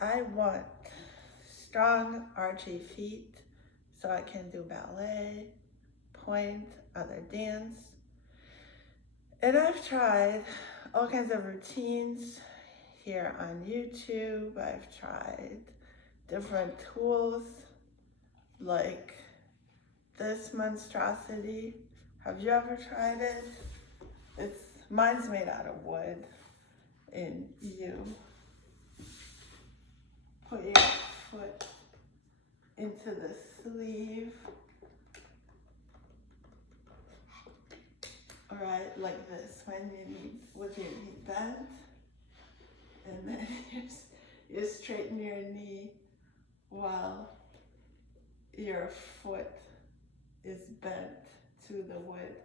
I want strong archy feet so I can do ballet, point, other dance. And I've tried all kinds of routines here on YouTube. I've tried different tools like this monstrosity. Have you ever tried it? Mine's made out of wood, and you put your foot into the sleeve. All right, like this, when with your knee bent, and then you straighten your knee while your foot is bent to the wood.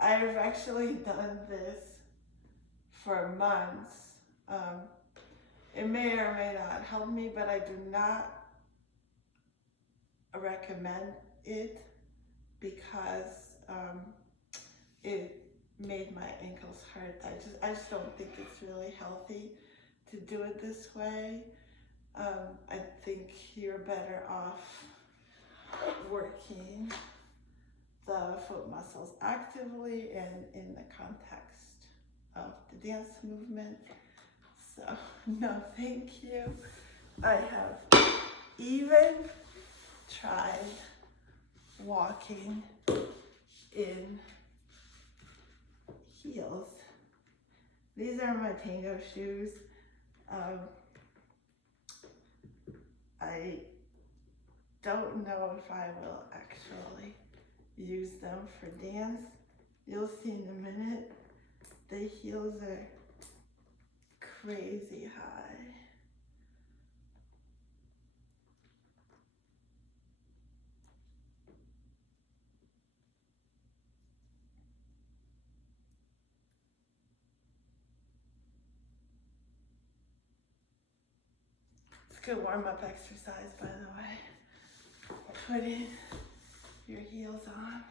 I've actually done this for months. It may or may not help me, but I do not recommend it because it made my ankles hurt. I just don't think it's really healthy to do it this way. I think you're better off working the foot muscles actively and in the context of the dance movement. So, no, thank you. I have even tried walking in heels. These are my tango shoes. I don't know if I will actually use them for dance. You'll see in a minute. The heels are crazy high. It's a good warm-up exercise, by the way. Putting your heels on.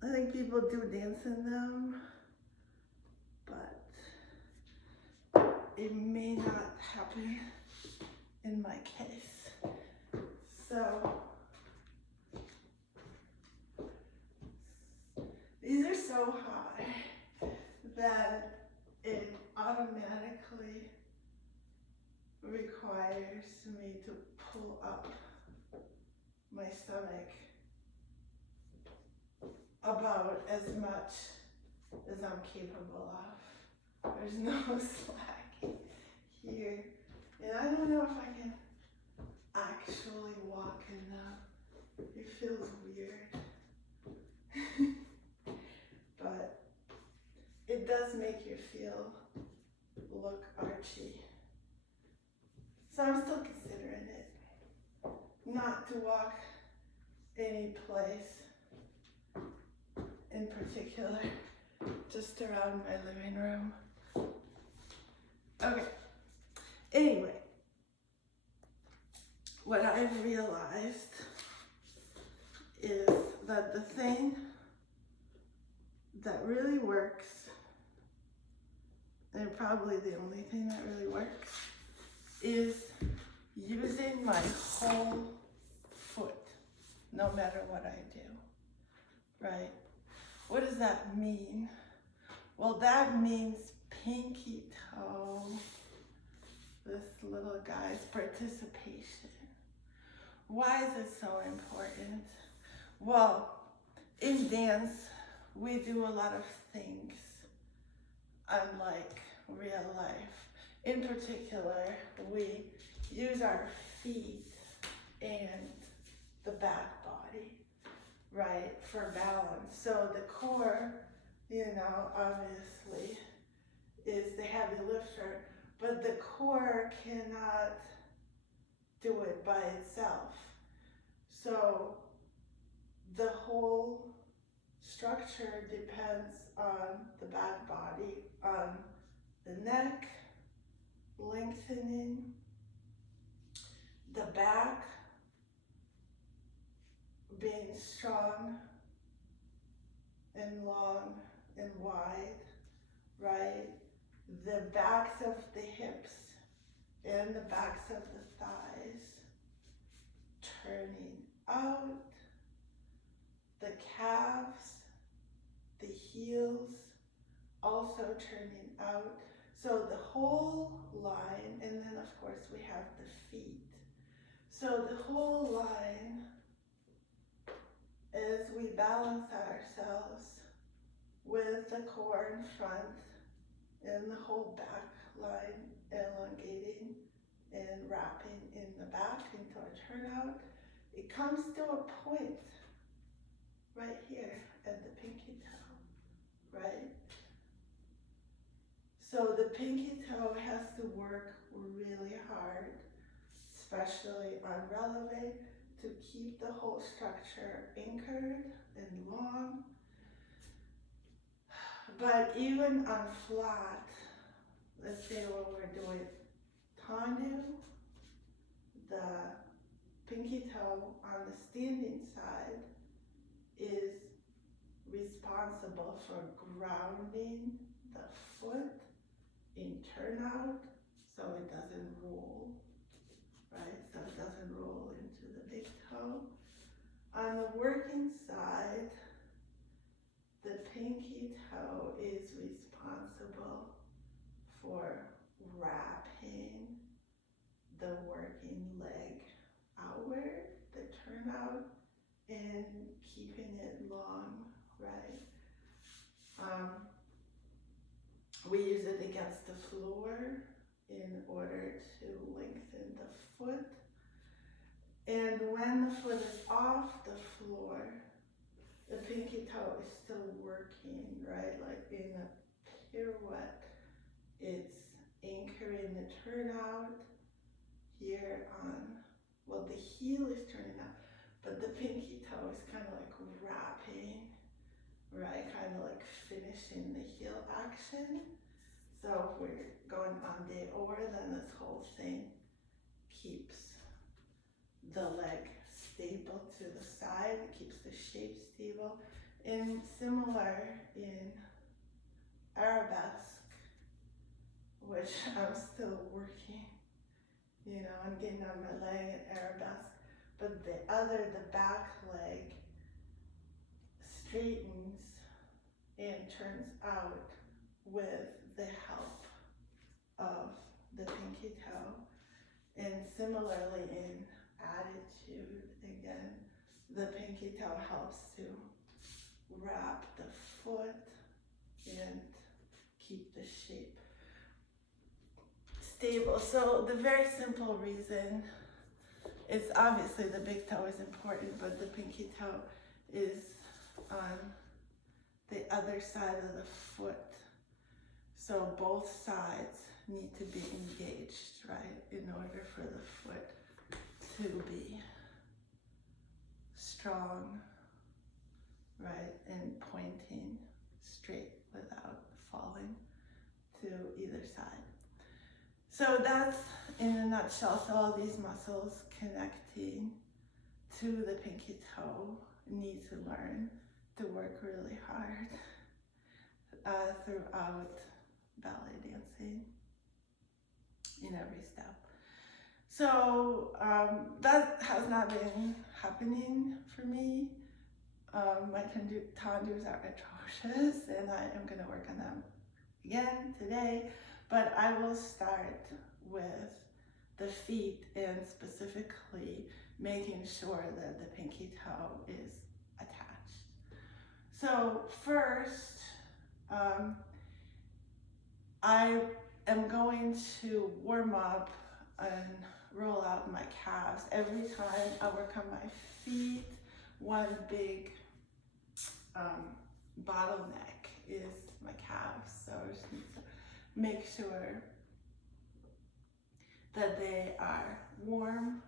I think people do dance in them, but it may not happen in my case. So these are so high that it automatically requires me to pull up my stomach about as much as I'm capable of. There's no slack here. And I don't know if I can actually walk in them. It feels weird. But it does make you look archy. So I'm still considering it. Not to walk any place in particular, just around my living room. Okay, anyway, what I've realized is that the thing that really works, and probably the only thing that really works, is using my whole foot, no matter what I do, right? What does that mean? Well, that means pinky toe, this little guy's participation. Why is it so important? Well, in dance, we do a lot of things unlike real life. In particular, we use our feet and the back body, right, for balance. So the core, obviously is the heavy lifter, but the core cannot do it by itself. So the whole structure depends on the back body, on the neck lengthening, the back being strong and long and wide, right? The backs of the hips and the backs of the thighs turning out, the calves, the heels also turning out. So the whole line, and then of course we have the feet. So the whole line, as we balance ourselves with the core in front and the whole back line elongating and wrapping in the back into a turnout, it comes to a point right here at the pinky toe, right? So the pinky toe has to work really hard, especially on relevé, to keep the whole structure anchored and long. But even on flat, let's say when we're doing tendu, the pinky toe on the standing side is responsible for grounding the foot in turnout so it doesn't roll, right? So it doesn't roll into the big toe. On the working side, the pinky toe is responsible for wrapping the working leg outward, the turnout, and keeping it long, right? We use it against the floor in order to lengthen the foot. And when the foot is off the floor, the pinky toe is still working, right? Like in a pirouette, it's anchoring the turnout here on, well, the heel is turning out, but the pinky toe is kind of like wrapping, right? Kind of like finishing the heel action. So if we're going on day over, then this whole thing keeps the leg stable to the side, it keeps the shape stable. And similar in arabesque, which I'm still working, you know, I'm getting on my leg at arabesque, but the back leg straightens and turns out with the help of the pinky toe. And similarly in attitude, again, the pinky toe helps to wrap the foot and keep the shape stable. So the very simple reason is obviously the big toe is important, but the pinky toe is on the other side of the foot. So both sides need to be engaged, right, in order for the foot to be strong, right, and pointing straight without falling to either side. So that's in a nutshell. So all these muscles connecting to the pinky toe need to learn to work really hard throughout ballet dancing in every step. So that has not been happening for me. My tendus are atrocious and I am going to work on them again today, but I will start with the feet and specifically making sure that the pinky toe is attached. So first, I am going to warm up and roll out my calves. Every time I work on my feet, one big bottleneck is my calves. So I just need to make sure that they are warm.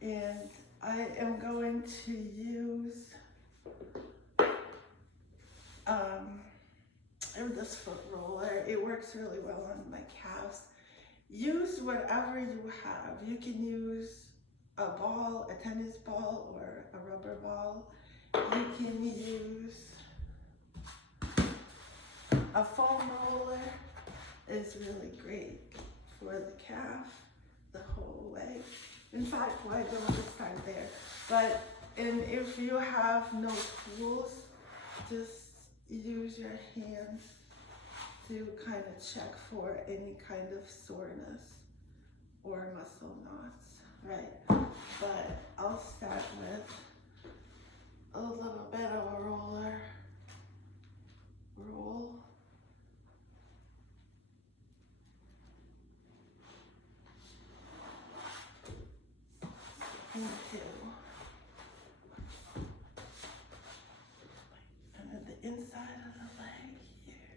And I am going to use and this foot roller, it works really well on my calves. Use whatever you have. You can use a ball, a tennis ball, or a rubber ball. You can use a foam roller. It's really great for the calf the whole way. In fact, why don't we start there? But and if you have no tools, just use your hands to kind of check for any kind of soreness or muscle knots, right? But I'll start with a little bit of a roller. Roll. Into. And then the inside of the leg here.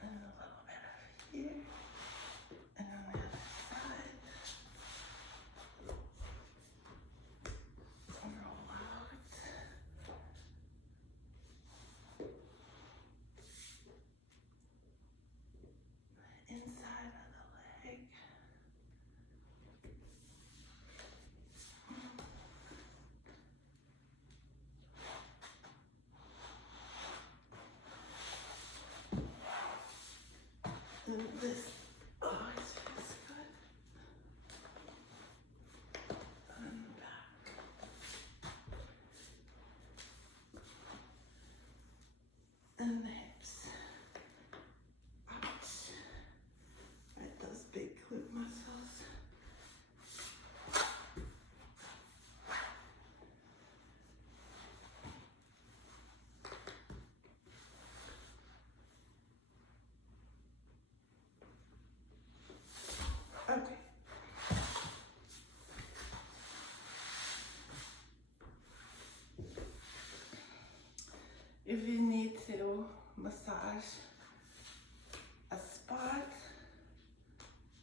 And a little bit over here. And on the other side. Roll out. Inside of the leg. And this, oh, it feels good. And back. And the hips. Ouch. Right, those big glute muscles. Okay. If you need to massage a spot,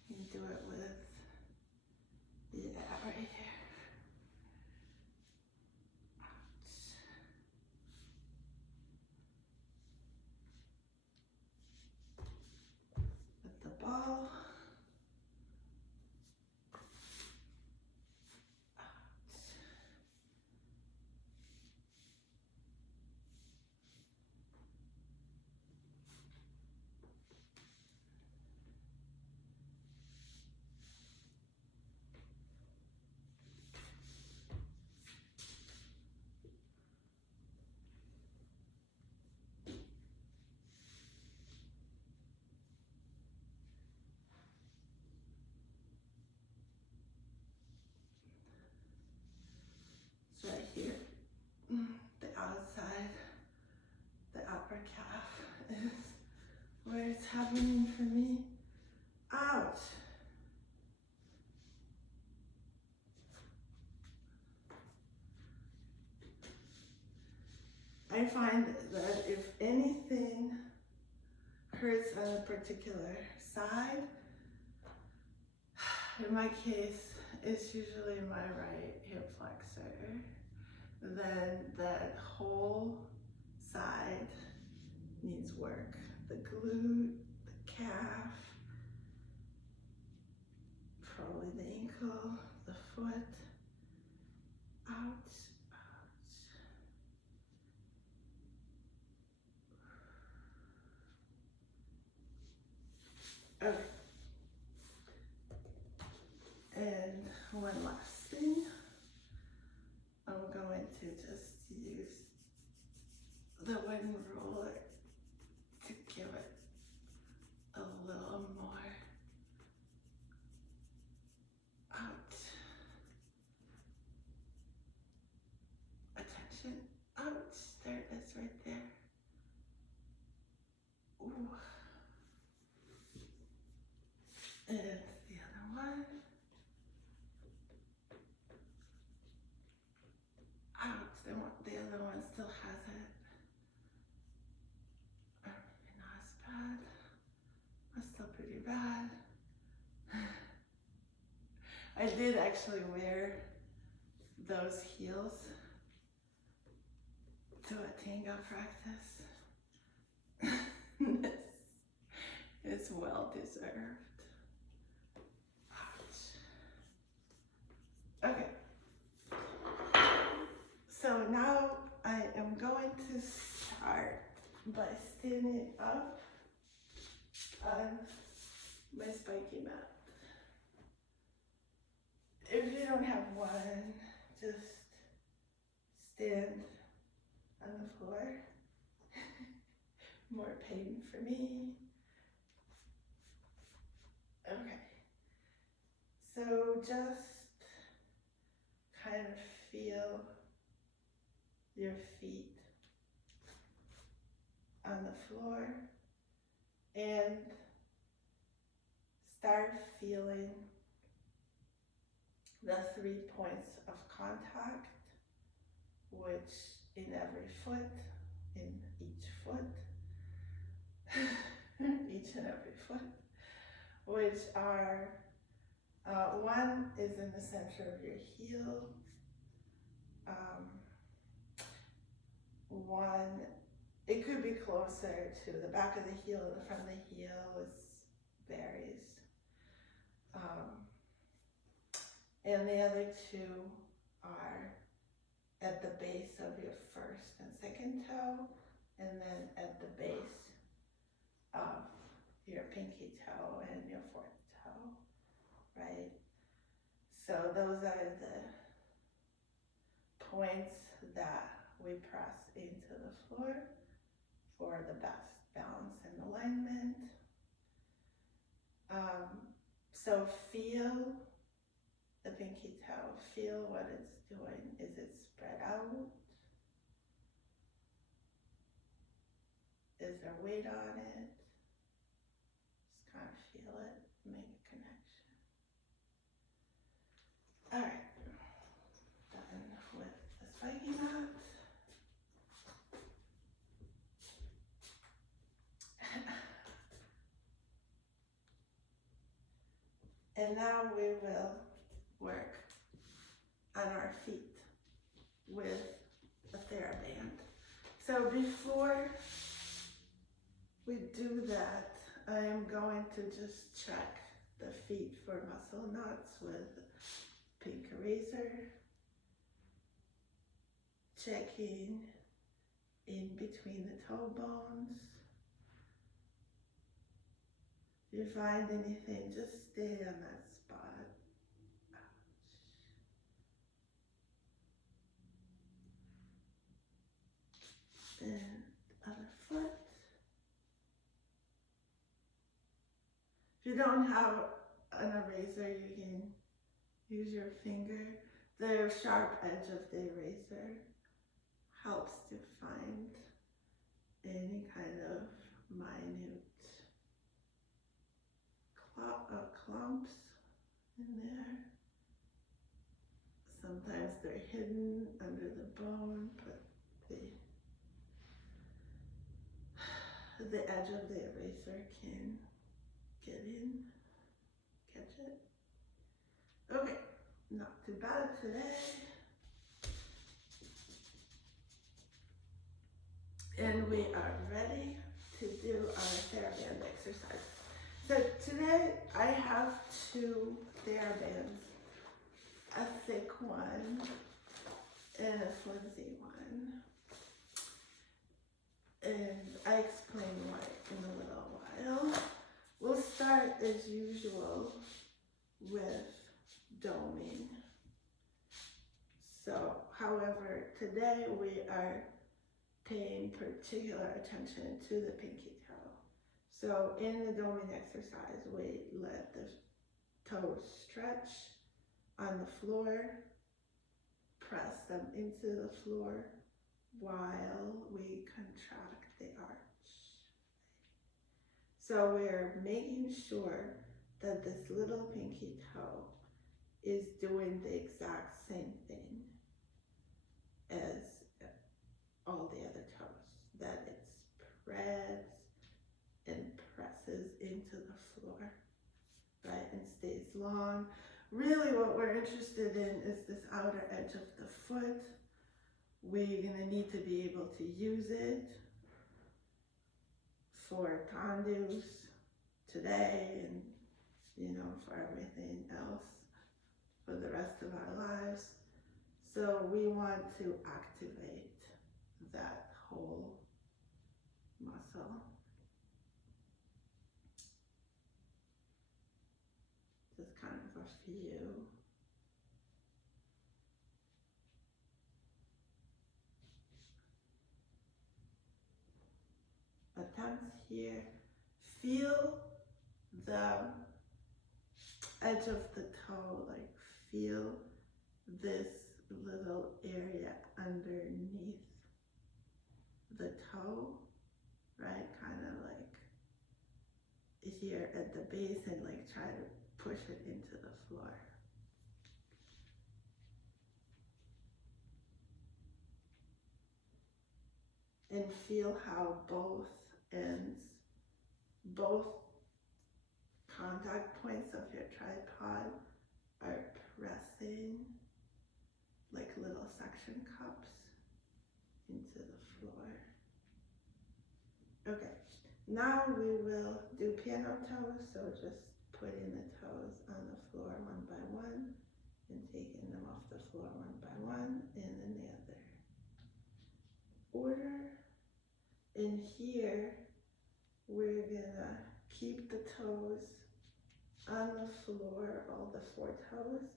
you can do it with, yeah, right here. Ouch. With the ball. It's right here. The outside, the upper calf is where it's happening for me. Ouch. I find that if anything hurts on a particular side, in my case, it's usually my right hip flexor. Then that whole side needs work. The glute, the calf, probably the ankle, the foot. Ouch, ouch. Okay. And one last thing. I'm going to just use the wooden roller to give it a little more attention. Ouch, there it is right there. Ooh. And the other one. Ouch, the other one still has it. I did actually wear those heels to a tango practice. This is well deserved. Ouch. Okay. So now I am going to start by standing up on my spiky mat. If you don't have one, just stand on the floor. More pain for me. Okay. So just kind of feel your feet on the floor and start feeling the 3 points of contact, which in every foot, in each foot, each and every foot, which are, one is in the center of your heel, one, it could be closer to the back of the heel or the front of the heel, it varies. And the other two are at the base of your first and second toe, and then at the base of your pinky toe and your fourth toe, right? So those are the points that we press into the floor for the best balance and alignment. So feel the pinky toe, feel what it's doing. Is it spread out? Is there weight on it? Just kind of feel it, make a connection. All right, done with the spiky mat. And now we will work on our feet with a Theraband. So before we do that, I am going to just check the feet for muscle knots with a pink eraser, checking in between the toe bones. If you find anything, just stay on that spot. And other foot. If you don't have an eraser, you can use your finger. The sharp edge of the eraser helps to find any kind of minute clumps in there. Sometimes they're hidden under the bone, but the edge of the eraser can get in, catch it. Okay, not too bad today. And we are ready to do our Theraband exercise. So today I have 2 Therabands, a thick one and a flimsy one. And I explain why in a little while. We'll start as usual with doming. So, however, today we are paying particular attention to the pinky toe. So in the doming exercise, we let the toes stretch on the floor, press them into the floor while we contract the arch. So we're making sure that this little pinky toe is doing the exact same thing as all the other toes, that it spreads and presses into the floor, right, and stays long. really what we're interested in is this outer edge of the foot. We're gonna need to be able to use it for conduits today and, you know, for everything else for the rest of our lives. So we want to activate that whole muscle. Just kind of a few. Attempts here. Feel the edge of the toe, like feel this little area underneath the toe, right? Kind of like here at the base, and like try to push it into the floor. And feel how both ends, both contact points of your tripod are pressing like little suction cups into the floor. Okay, now we will do piano toes, so just putting the toes on the floor one by one and taking them off the floor one by one and in the other order. In here, we're gonna keep the toes on the floor, all the 4 toes,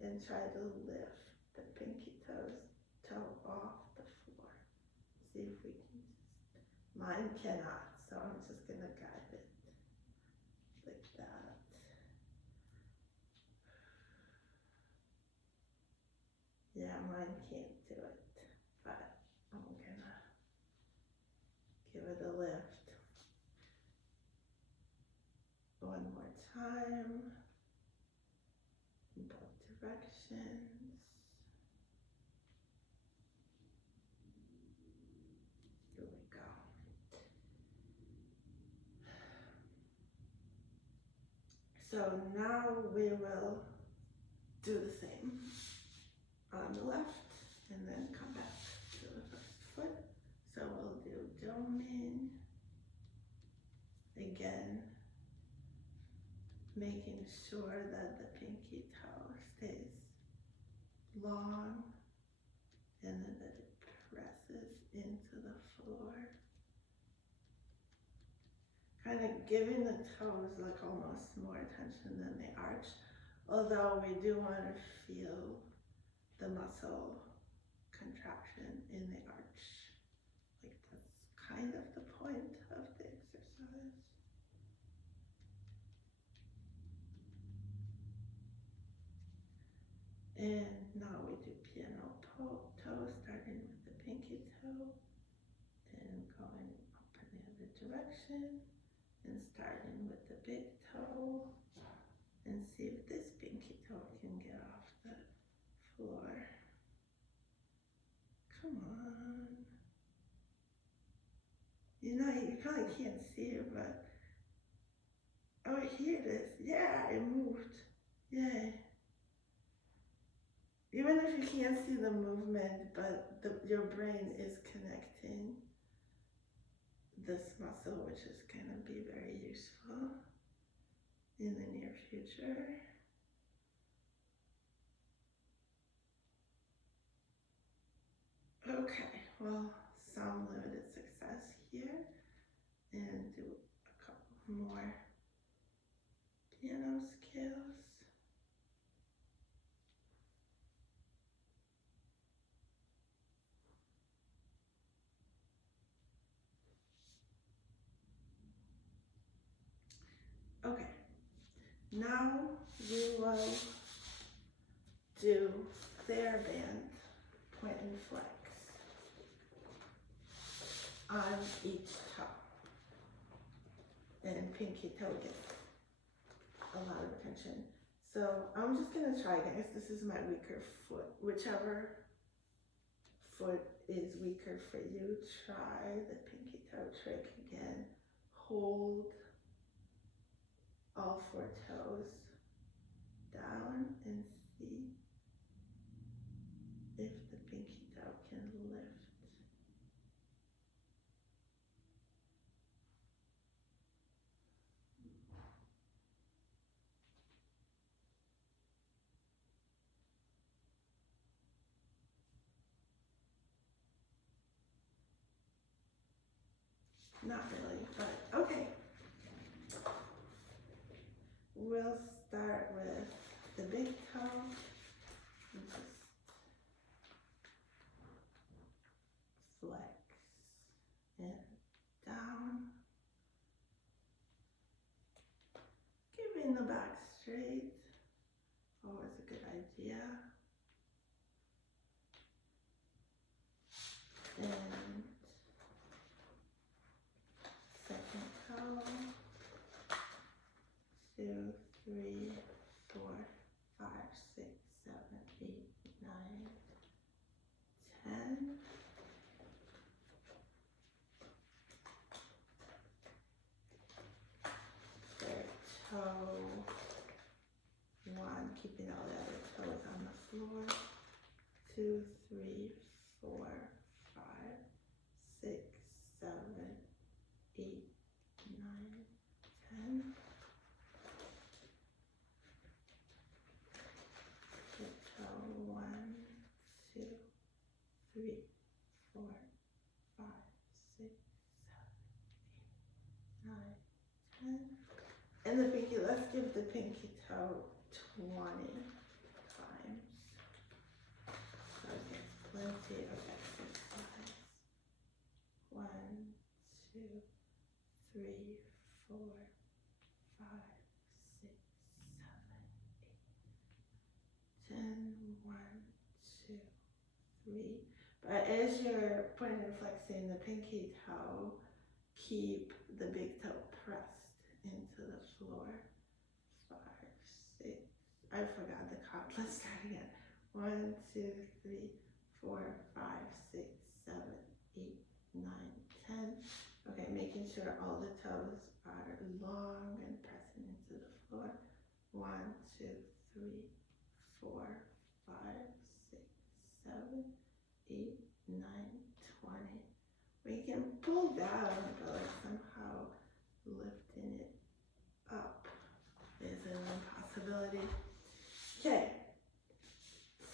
and try to lift the pinky toe off the floor. See if we can mine cannot, so I'm just gonna guide it like that. Yeah, mine can't do it, but I'm gonna give it a lift. One more time, in both directions. Here we go. So now we will do the same on the left and then come back to the first foot. So we'll do doming. Again, making sure that the pinky toe stays long and then that it presses into the floor. Kind of giving the toes like almost more attention than the arch, although we do want to feel the muscle contraction in the arch. Like that's kind of the point of the exercise. And now we do piano toe, starting with the pinky toe, then going up in the other direction, and starting with the big toe, and see if this pinky toe can get off the floor. Come on. You know, you probably can't see it, but, oh, here it is. Yeah, it moved. Yay. Even if you can't see the movement, but your brain is connecting this muscle, which is going to be very useful in the near future. Okay, well, some limited success here, and do a couple more piano scales. Okay, now we will do Theraband point and flex on each toe. And pinky toe gets a lot of attention. So I'm just gonna try, guys. This is my weaker foot. Whichever foot is weaker for you, try the pinky toe trick again. Hold all 4 toes down and see if the pinky toe can lift. Not really, but okay. We'll start with the big toe. And just flex and down. Keeping the back straight. Always a good idea. And second toe. 2, 3, 4, 5, 6, 7, 8, 9, 10. Third toe. 1, keeping all the other toes on the floor. 2, 3, 4, 5, 6, 7, 8, 9, 10. Toe 1, 2, 3, 4, 5, 6, 7, 8, 9, 10. And the pinky, let's give the pinky toe 20 times. So it gets plenty of exercise. 1, 2, 3, 4, 5, 6, 7, 8, 10. 1, 2, 3. But as you're pointing and flexing the pinky toe, keep the big toe pressed into the floor. 5, 6. I forgot the count. Let's start again. 1, 2, 3, 4, 5, 6, 7, 8, 9, 10. Okay, making sure all the toes are long and pressing into the floor. 1, 2, 3, 4, 5, 6, 7, 8, 9, 20. We can pull down, but like somehow lifting it up is an impossibility. Okay,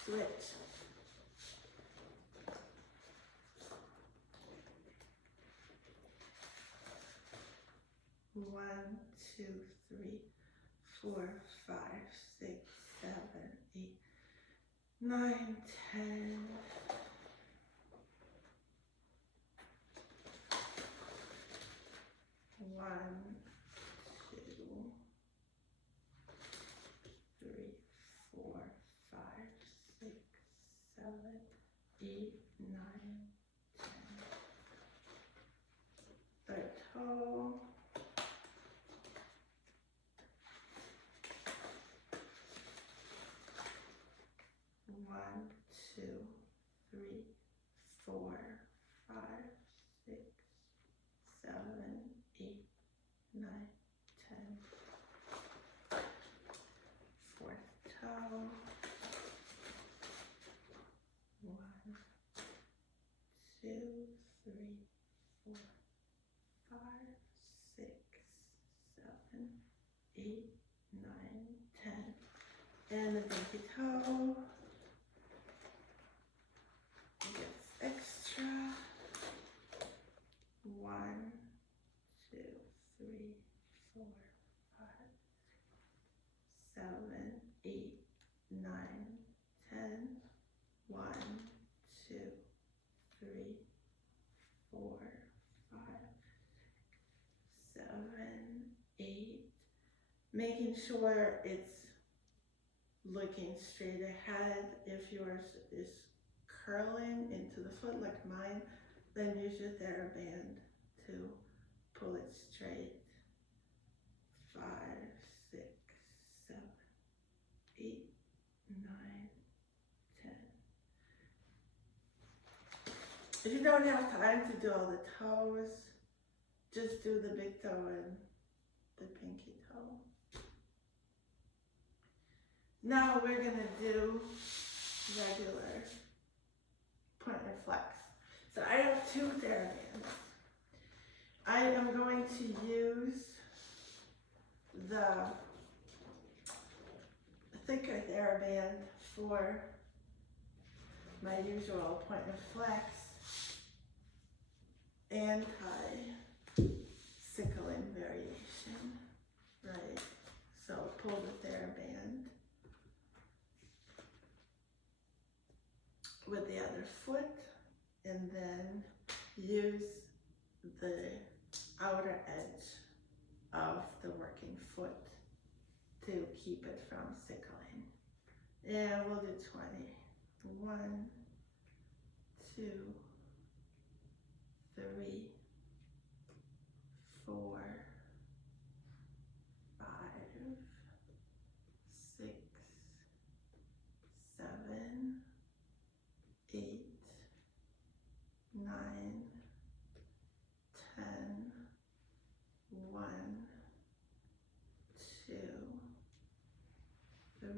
switch. One, 2, 3, 4, 5, 6, 7, 8, 9, 10. One, 2, 3, 4, 5, 6, 7, 8, 9, 10. Third toe. 1, 2, 3, 4, 5, 6, 7, 8, 9, 10. Fourth toe. 1, 2, 3, 4, 5, 6, 7, 8, 9, 10. And the pinky toe. Extra. 1, 2, 3, 4, 5, 7, 8, 9, 10. 1, 2, 3, 4, 5, 7, 8. Making sure it's looking straight ahead. If yours is curling into the foot like mine, then use your Theraband to pull it straight. 5, 6, 7, 8, 9, 10. If you don't have time to do all the toes, just do the big toe and the pinky toe. Now we're gonna do regular point and flex. So I have two Therabands. I am going to use the thicker Theraband for my usual point and flex anti-sickling variation, right? So pull the Theraband with the other foot and then use the outer edge of the working foot to keep it from sickling. And we'll do 20. 1, 2, 3, 4, 5, 6, 7, 8, 9, 10, 1, 2, 3,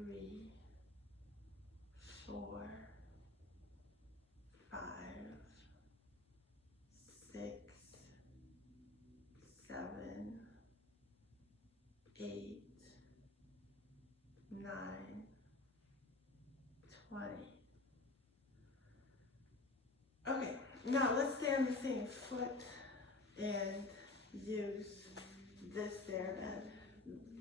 4, 5, 6, 7, 8, 9, 20. Okay, now let's stay on the same foot and use this Theraband.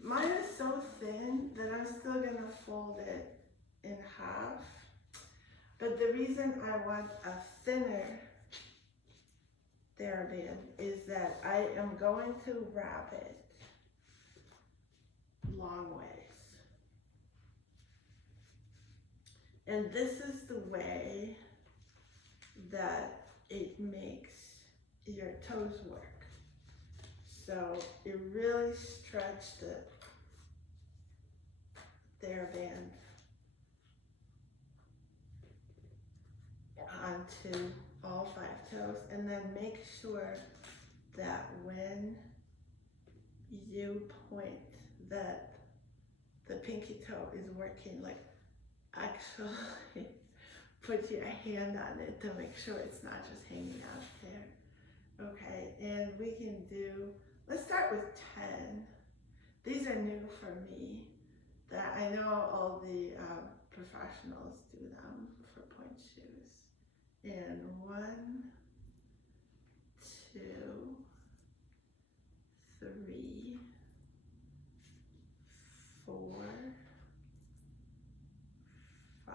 Mine is so thin that I'm still gonna fold it in half. But the reason I want a thinner Theraband is that I am going to wrap it long ways. And this is the way that it makes your toes work. So you really stretch the Theraband onto all 5 toes, and then make sure that when you point that the pinky toe is working, like actually put your hand on it to make sure it's not just hanging out there. Okay, and we can do, let's start with 10. These are new for me. That I know all the professionals do them for point shoes. And 1, 2, 3, 4, 5.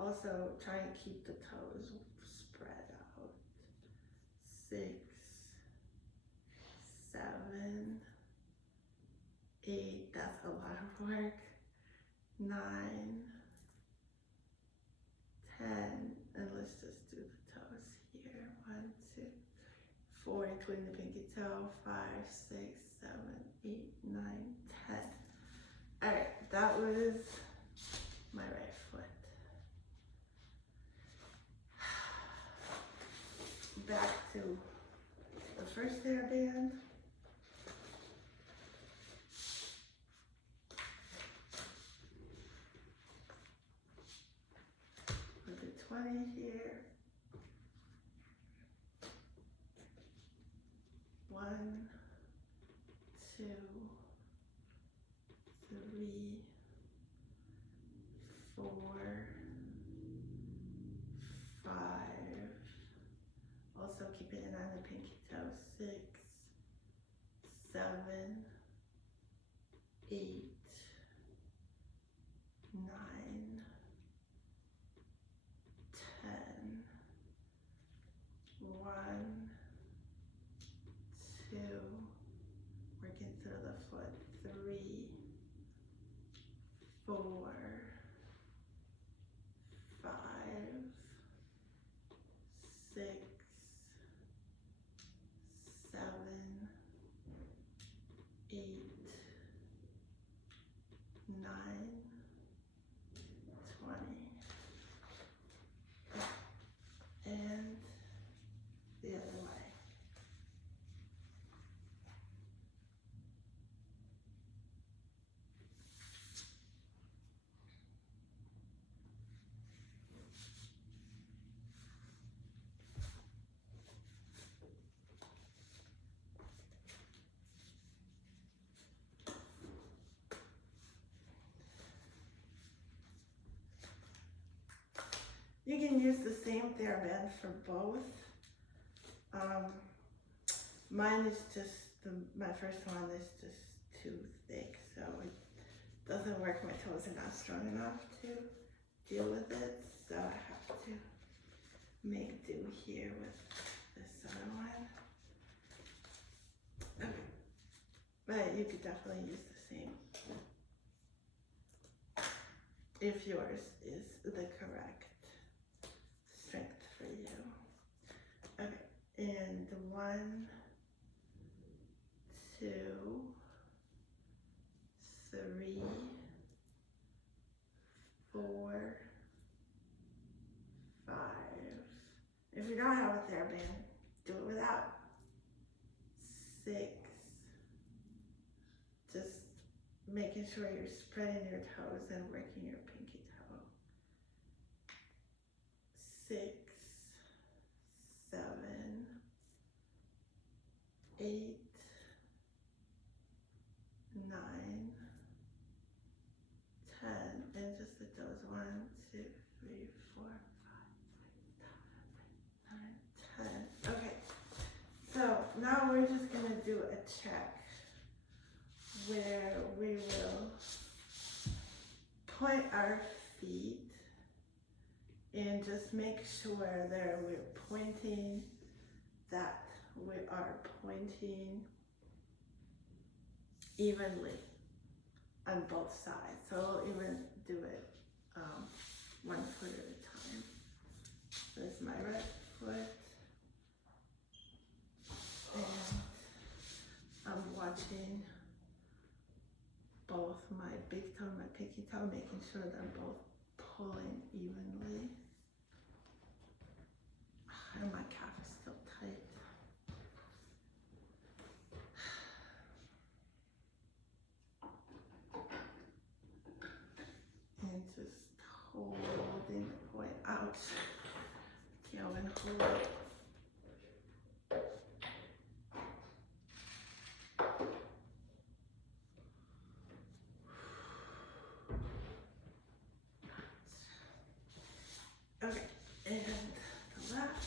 Also try and keep the toes spread out. 6, 7, 8. That's a lot of work. 9, 10, and let's just do the toes here. 1, 2, 4, including the pinky toe. 5, 6, 7, 8, 9, 10. All right, that was my right foot. Back to the first Theraband. We'll do 20 here. 1, 2, 3, 4, 5. Also keeping it on the pinky toe. 6, 7, 8, 9, 10. 1, 2. Working through the foot. 3, 4, 5, 6, 7, 8, 9, 20. And the other way. You can use the same Theraband for both. Mine is just, my first one is just too thick, so it doesn't work. My toes are not strong enough to deal with it, so I have to make do here with this other one. Okay. But you could definitely use the same if yours is the correct strength for you. Okay, and 1, 2, 3, 4, 5. If you don't have a Theraband, do it without. 6. Just making sure you're spreading your toes and working your pinky toe. 6, 7, 8, 9, 10, and just the toes. 1, 2, 3, 4, 5, 9, 10. Okay, so now we're just gonna do a check where we will point our feet and just make sure that we're pointing, that we are pointing evenly on both sides. So we'll even do it 1 foot at a time. This is my right foot, and I'm watching both my big toe and my pinky toe, making sure they're both pulling evenly. And my calf is still tight. And just holding the point out. Calvin, hold it. Okay, and the left.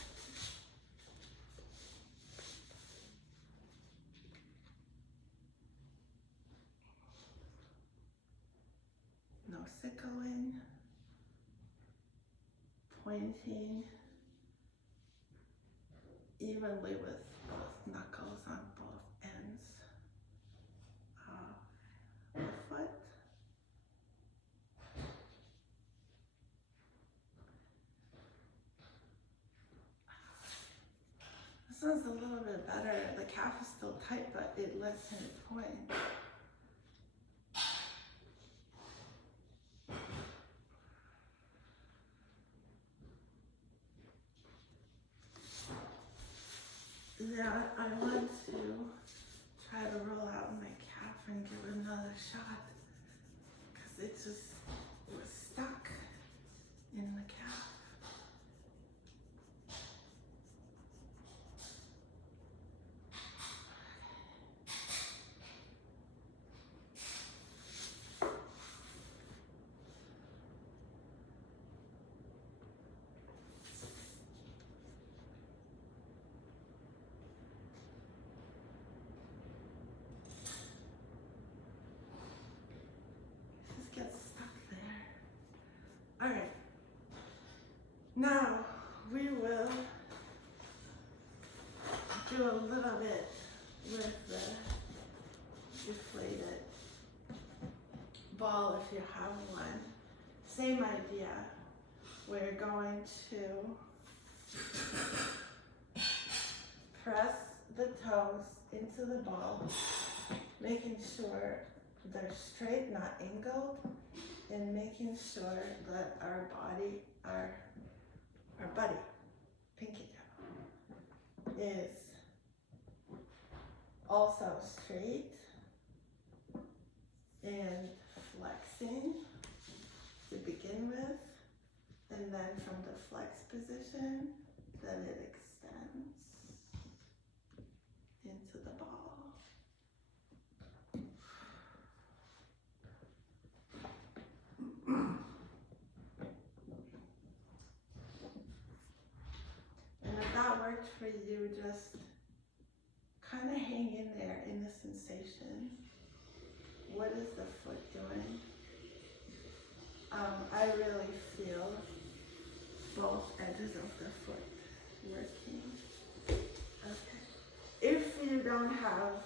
No sickling. Pointing evenly with both knuckles on both ends of the foot. This one's a little bit better. The calf is still tight, but it lets him point. Now I want to try to roll out my calf and give it another shot because it just was stuck in the calf. Alright, now we will do a little bit with the deflated ball if you have one. Same idea. We're going to press the toes into the ball, making sure they're straight, not angled, and making sure that our buddy, pinky toe, is also straight and flexing to begin with, and then from the flex position, then it extends into the ball. you just kind of hang in there in the sensation. What is the foot doing? I really feel both edges of the foot working. Okay. If you don't have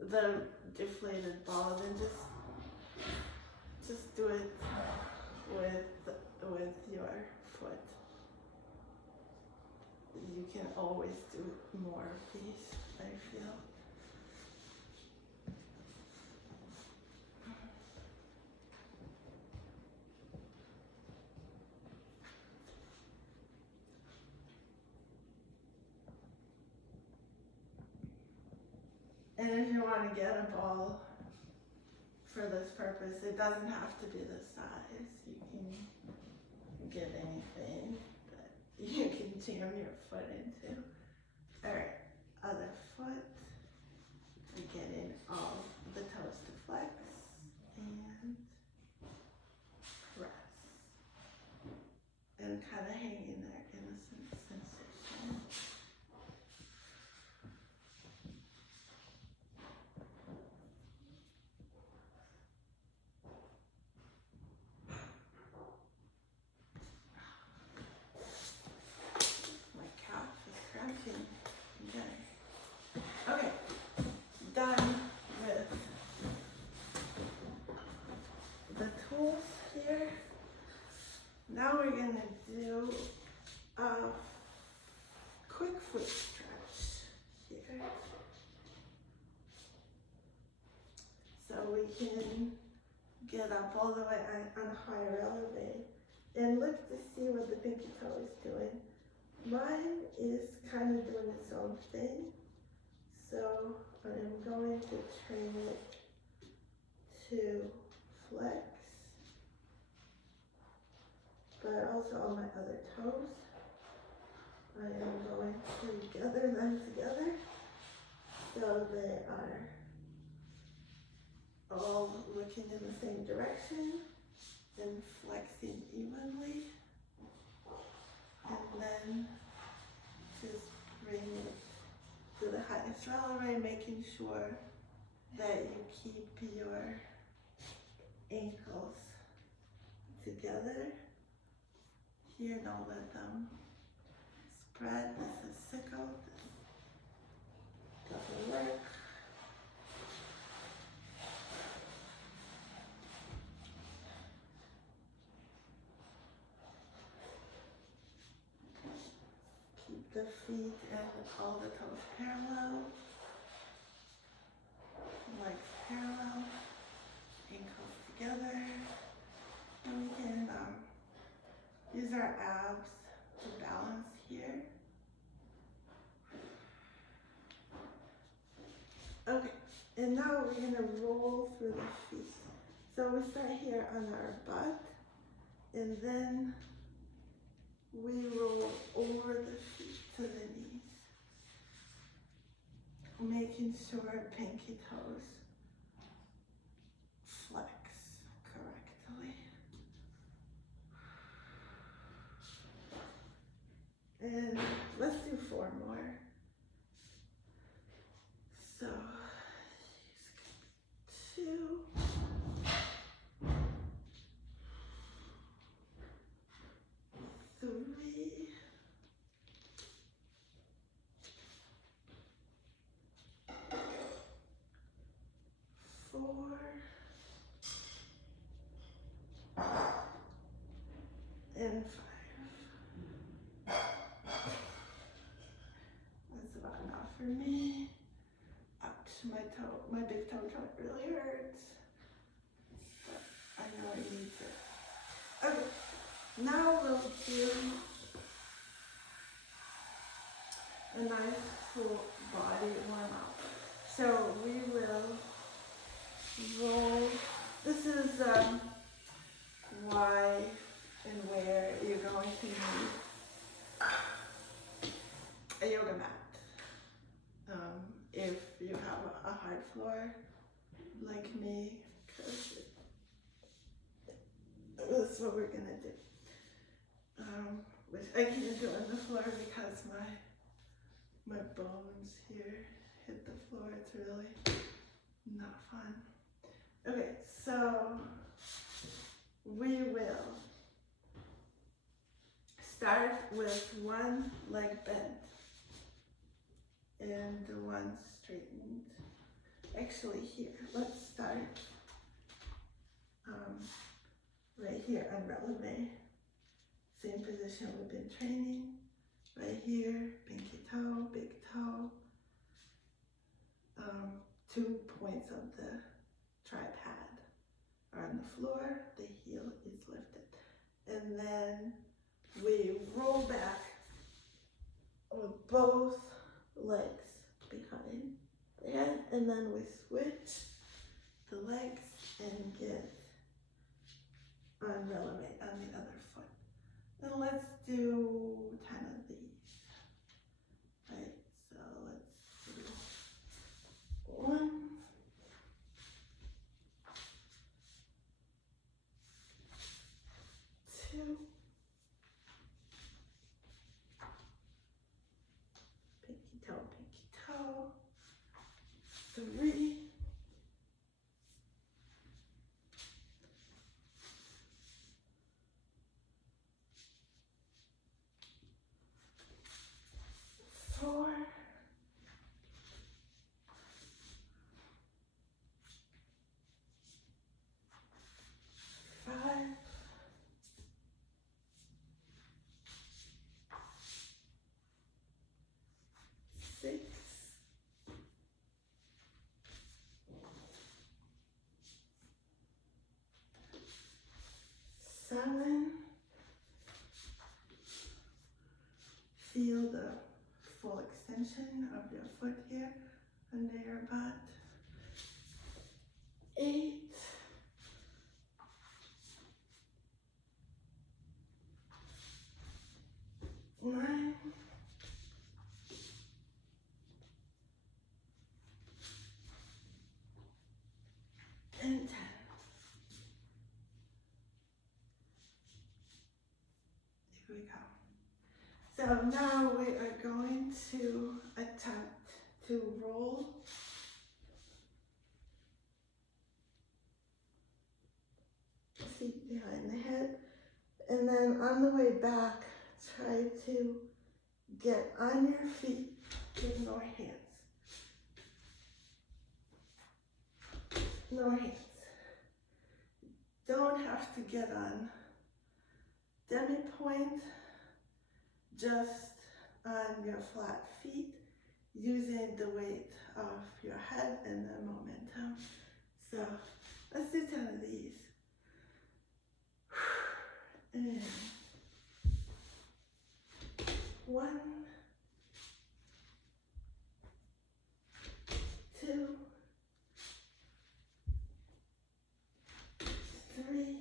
the deflated ball, then just do it with your foot. You can always do more of these, I feel. And if you want to get a ball for this purpose, it doesn't have to be the size. You can get anything that you can jam your foot into. Alright, other foot. We get in all the toes to flex and press. And kind of hang in there in the sensation. Okay, done with the tools here. Now we're gonna do a quick foot stretch here. So we can get up all the way on a higher elevate and look to see what the pinky toe is doing. Mine is kind of doing its own thing, so I'm going to train it to flex, but also on my other toes. I am going to gather them together so they are all looking in the same direction and flexing evenly. And then just bring it to the highest relevé, making sure that you keep your ankles together. Here, don't let them spread. This is sickle. This doesn't work. The feet and all the toes parallel, legs parallel, ankles together. And we can use our abs to balance here. Okay, and now we're gonna roll through the feet. So we start here on our butt, and then we roll over the feet to the knees, making sure pinky toes flex correctly. And let's do 4 more. So, 2, 3, 4, and 5. That's about enough for me. Ouch, my big toe joint really hurts. But I know it needs it. Okay, now we'll do a nice full body warm up. So we will roll. This is why and where you're going to need a yoga mat. If you have a hard floor like me, because that's what we're gonna do. which I can't do on the floor because my bones here hit the floor. It's really not fun. Okay, so we will start with one leg bent and one straightened. Actually here, let's start right here on relevé. Same position we've been training. Right here, pinky toe, big toe. 2 points of the tripod are on the floor. The heel is lifted. And then we roll back with both legs behind the head. And then we switch the legs and get on relevé on the other foot. And let's do 10 of these. Right, so let's do 1, 2, pinky toe, 3, 4, 5, 6, 7. Feel the full extension of your foot here under your butt. 8, 9, 10. Here we go. So now we are going to attempt to roll feet behind the head, and then on the way back, try to get on your feet with no hands. No hands. Don't have to get on demi-point, just on your flat feet, using the weight of your head and the momentum. So let's do 10 of these. And 1, 2, 3,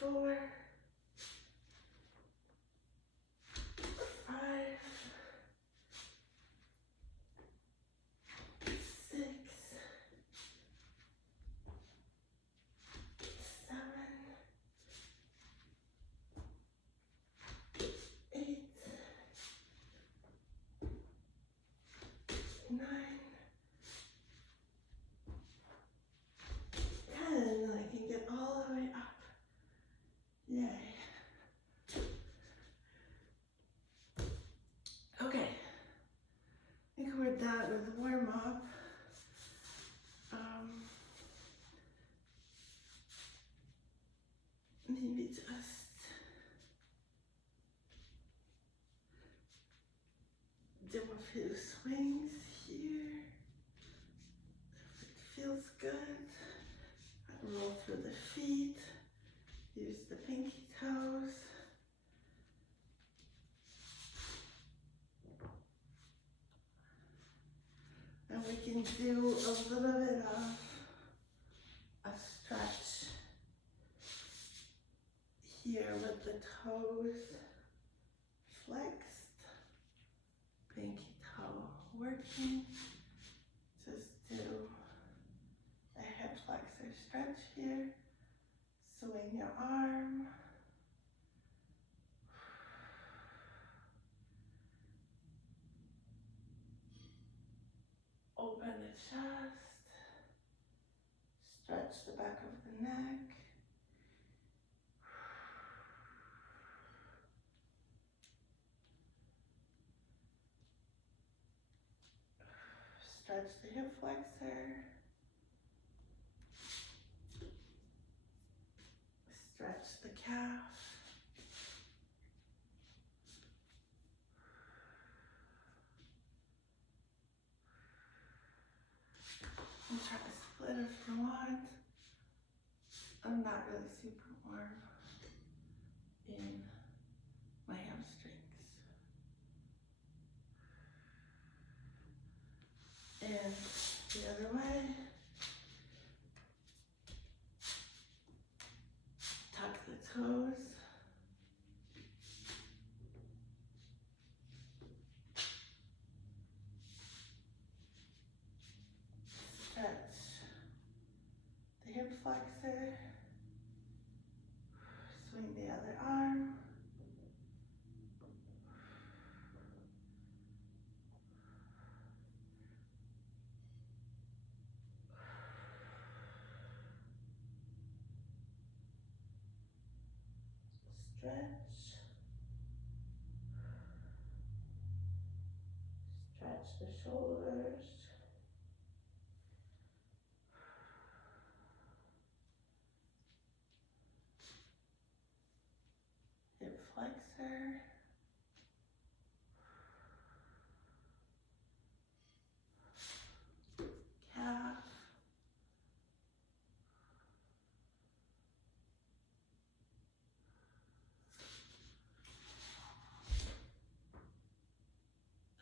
4, 5, 6, 7, 8, 9, 10. And I can get all the way up. Yay. Okay. I think we're done with warm up. Maybe just do a few swings here. If it feels good. Roll through the feet. Use the pinky toes. And we can do a little bit of a stretch here with the toes flexed, pinky toe working. Just do a hip flexor stretch here. Swing your arm. Open the chest. Stretch the back of the neck. Stretch the hip flexor. Stretch the calf. And try to split if you want. I'm not really super warm in my hamstrings. And the other way. Tuck the toes. Stretch the hip flexor. Swing the other arm. Stretch. Stretch the shoulders. Hip flexor. Calf.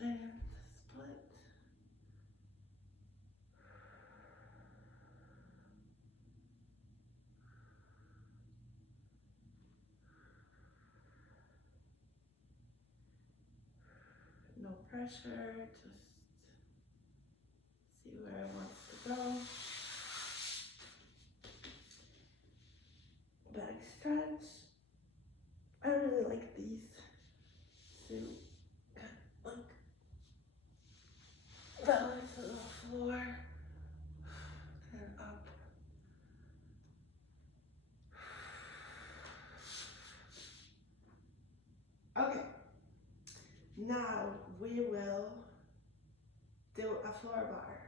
And split. No pressure, just see where it wants to go. Back stretch. I really like these to look down to the floor and up. Okay, now we will do a floor bar.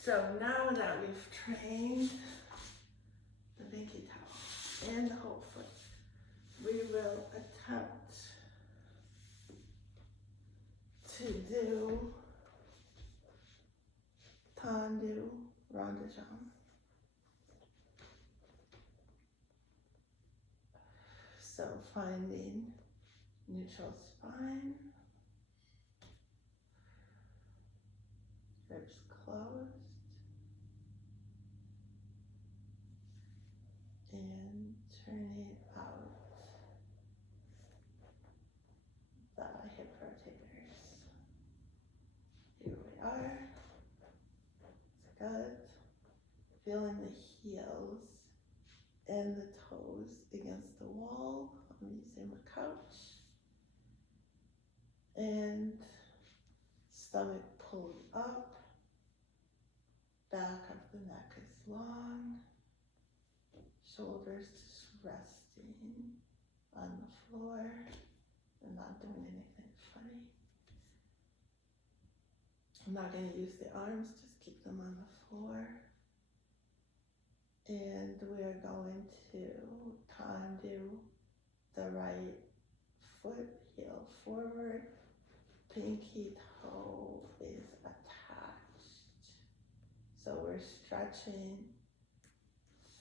So now that we've trained the pinky toe and the whole foot, we will attempt to do tendu rond de jambe. So finding neutral spine, ribs closed, and turning out the hip rotators. Here we are. It's good. Feeling the heels and the toes against the wall. I'm using my couch. And stomach pulled up. Back of the neck is long. Shoulders just resting on the floor and not doing anything funny. I'm not going to use the arms, just keep them on the floor. And we're going to tendu the right foot, heel forward, pinky toe is attached. So we're stretching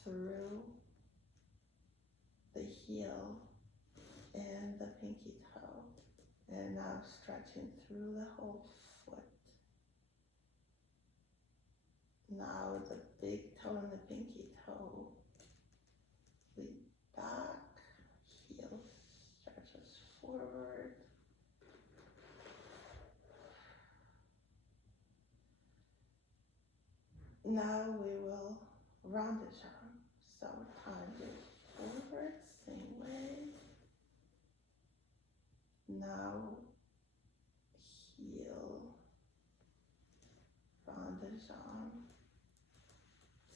through the heel and the pinky toe. And now stretching through the whole foot. Now the big toe and the pinky toe lead back, heel stretches forward. Now we will round the arm. So target forward, same way. Now heel, round the arm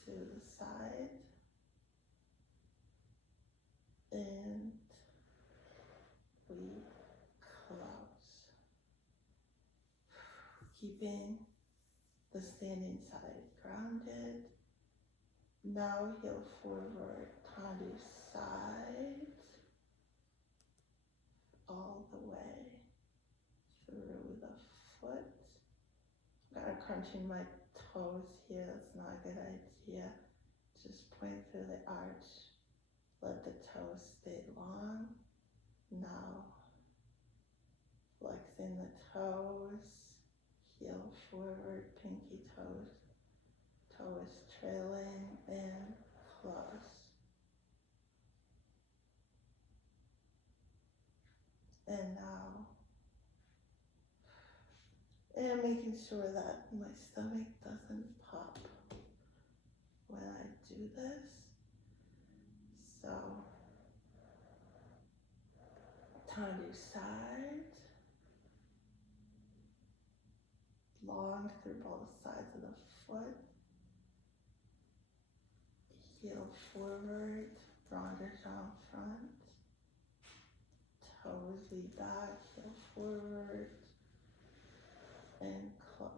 to the side, and we close. Keeping the standing side grounded. Now heel forward, target side, all the way through the foot. I'm kind of crunching my toes here, that's not a good idea. Just point through the arch, let the toes stay long. Now, flexing the toes, heel forward, pinky toes, toe is trailing, and close. And now, and making sure that my stomach doesn't pop when I do this. So, turn to side, long through both sides of the foot, heel forward, rounders on front, toes lead back, heel forward, and close.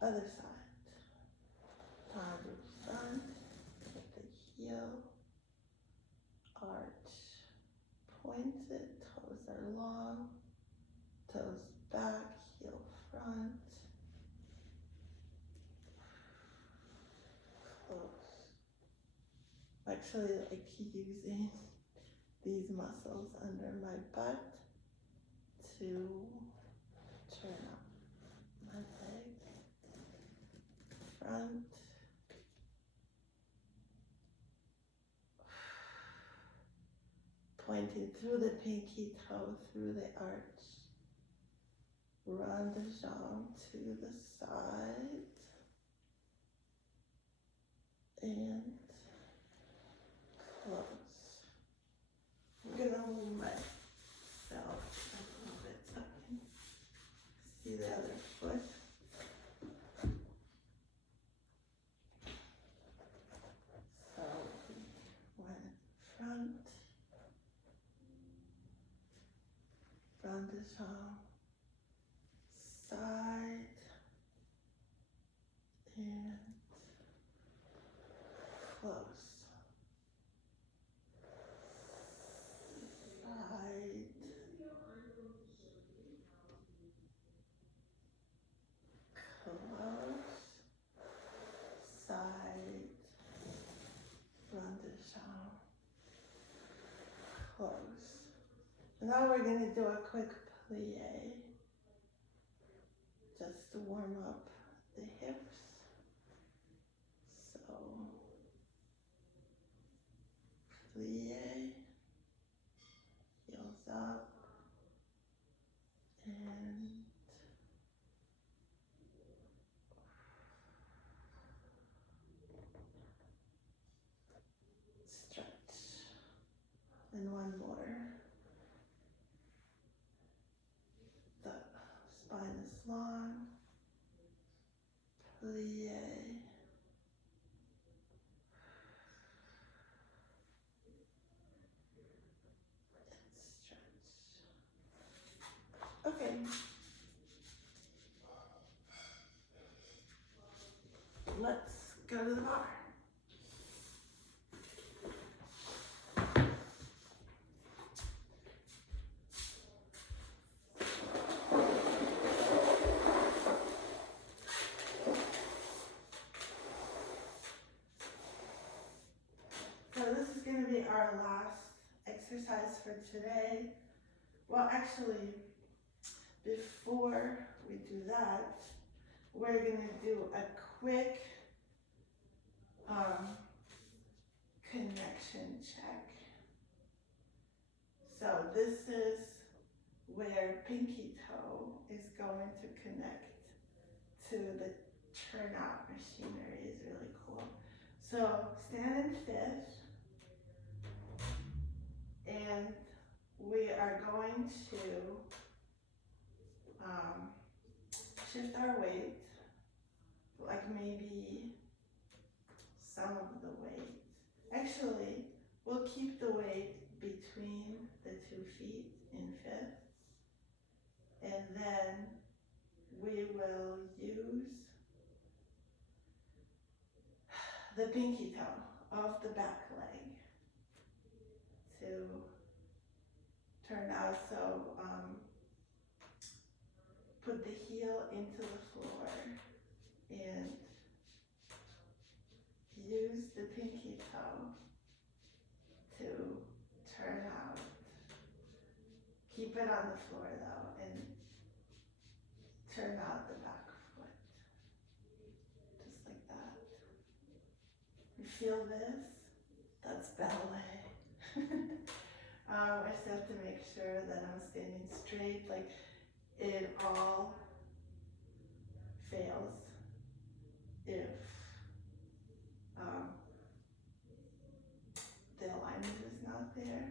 Other side. Turn to front, with the heel, arch, pointed, toes are long, toes back, heel front, close. Actually, I keep using these muscles under my butt to turn up my leg, front, pointing through the pinky toe, through the arch, run the jambe to the side, and close. I'm gonna move myself a little bit so I can see the other foot. So we went front, round the jambe, side, and close. Side, close, side, round the jambe, close. Now we're going to do a quick plie, just to warm up the hips. So, plie, heels up, and stretch. And one more. The spine is long, plie, stretch. Okay. Let's go to the bar. So this is going to be our last exercise for today. Well, actually, before we do that, we're going to do a quick connection check. So this is pinky toe is going to connect to the turnout machinery. Is really cool. So stand in fifth, and we are going to shift our weight, like maybe some of the weight. Actually, we'll keep the weight between the 2 feet in fifth, and then we will use the pinky toe of the back leg to turn out. So put the heel into the floor and use the pinky toe to turn out. Keep it on the floor though, and turn out the back foot, just like that. You feel this? That's ballet. I just have to make sure that I'm standing straight. Like, it all fails if the alignment is not there.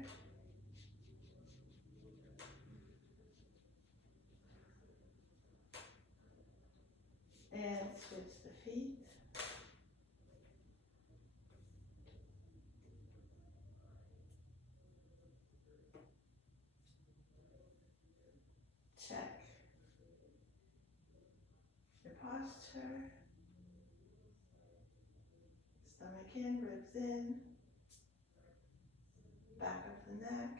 And switch the feet. Check your posture. Stomach in, ribs in, back of the neck.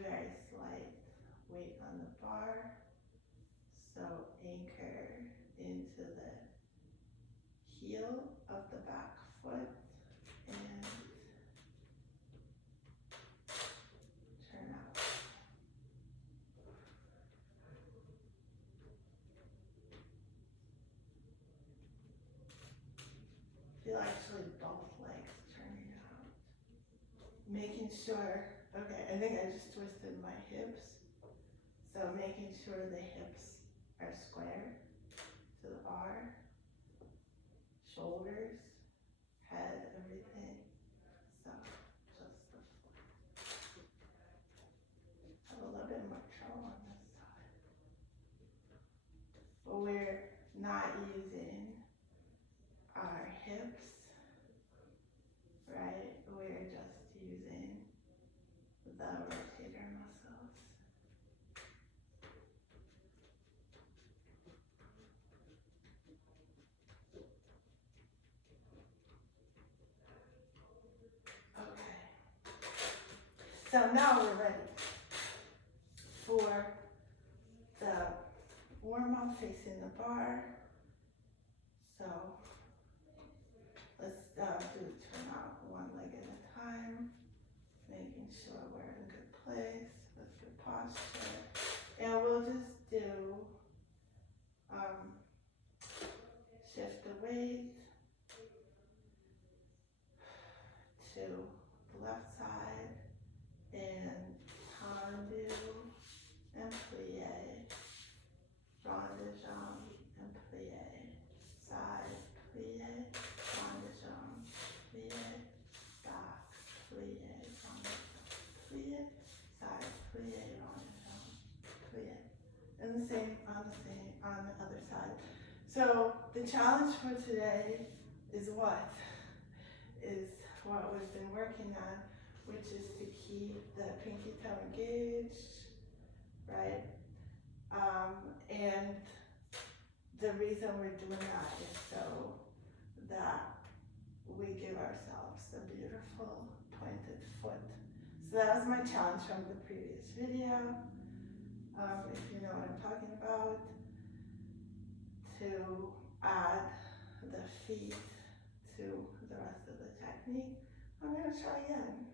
Very slight weight on the bar. So anchor into the heel of the back foot and turn out. Feel actually both legs turning out. Making sure, okay, I think I just twisted my hips. So making sure the hips are square to the bar. Shoulders, head, everything. So just the foot. Have a little bit more trouble on this side. But we're not using our hips, right? We're just using the rotator muscles. So now we're ready for the warm-up facing the bar. So let's do turn out one leg at a time, making sure we're in a good place with good posture. And we'll just do shift the weight to the left side and tendu and plie, rond de jambe and plie, side plie, rond de jambe, plie, back plie, rond de jambe, plie, side plie, rond de jambe, plie. And the same on the other side. So the challenge for today is what we've been working on, which is to keep the pinky toe engaged, right? And the reason we're doing that is so that we give ourselves a beautiful pointed foot. So that was my challenge from the previous video. If you know what I'm talking about, to add the feet to the rest of the technique. I'm gonna try again.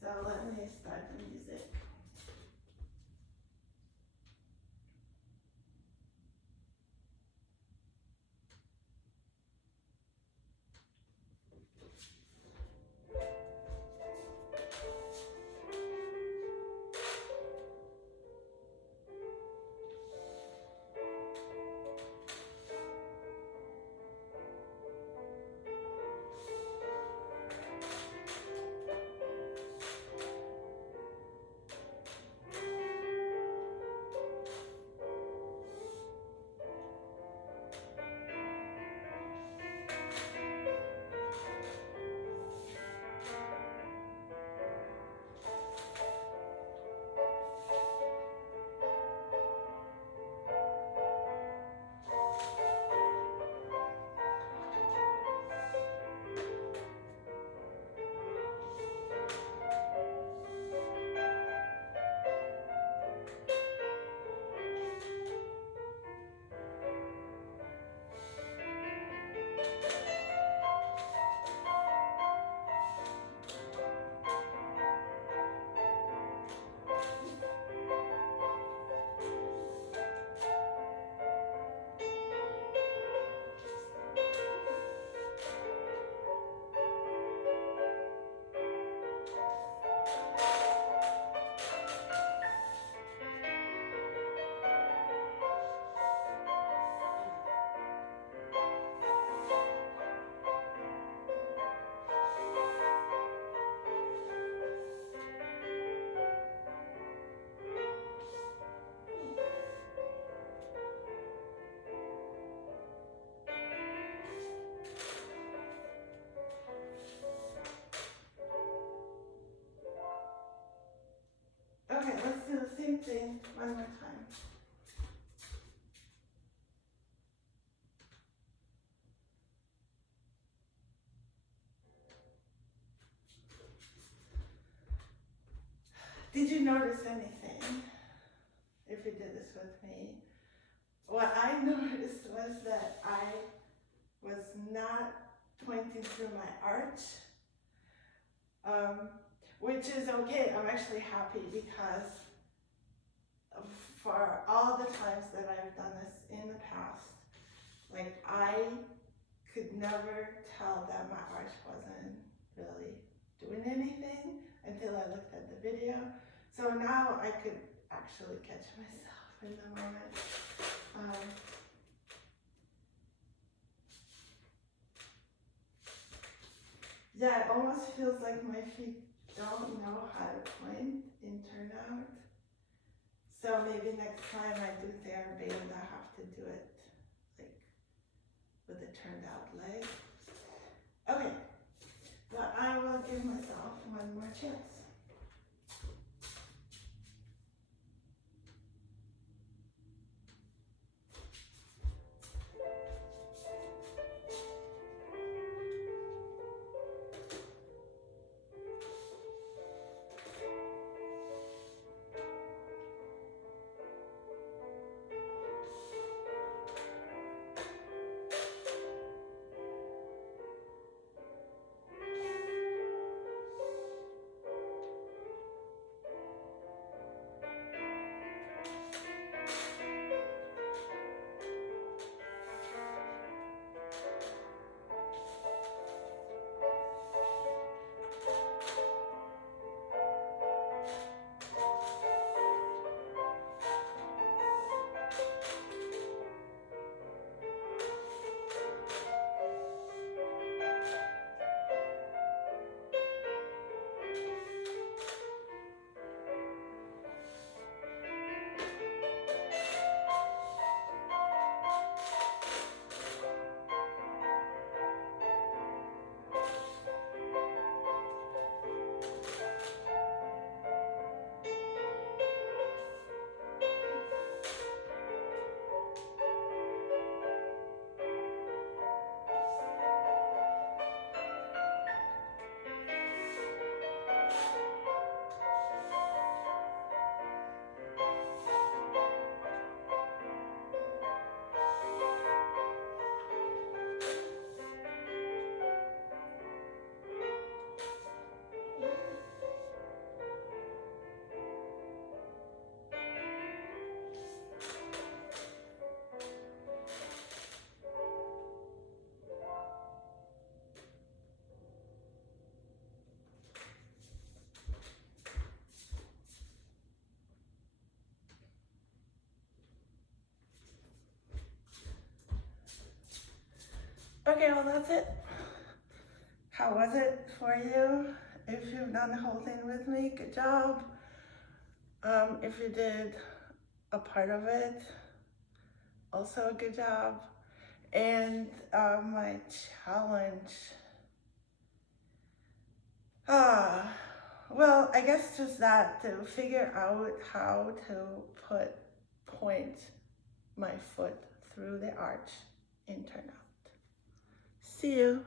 So let me start the music. one more time. Did you notice anything if you did this with me? What I noticed was that I was not pointing through my arch, which is okay. I'm actually happy because for all the times that I've done this in the past, like I could never tell that my arch wasn't really doing anything until I looked at the video. So now I could actually catch myself in the moment. Yeah, it almost feels like my feet don't know how to point in turnout. So maybe next time I do Theraband, I have to do it like with a turned out leg. Okay, but I will give myself one more chance. Okay, well that's it. How was it for you? If you've done the whole thing with me, good job. If you did a part of it, also a good job. And my challenge, well, I guess just that, to figure out how to point my foot through the arch in turnout. See you.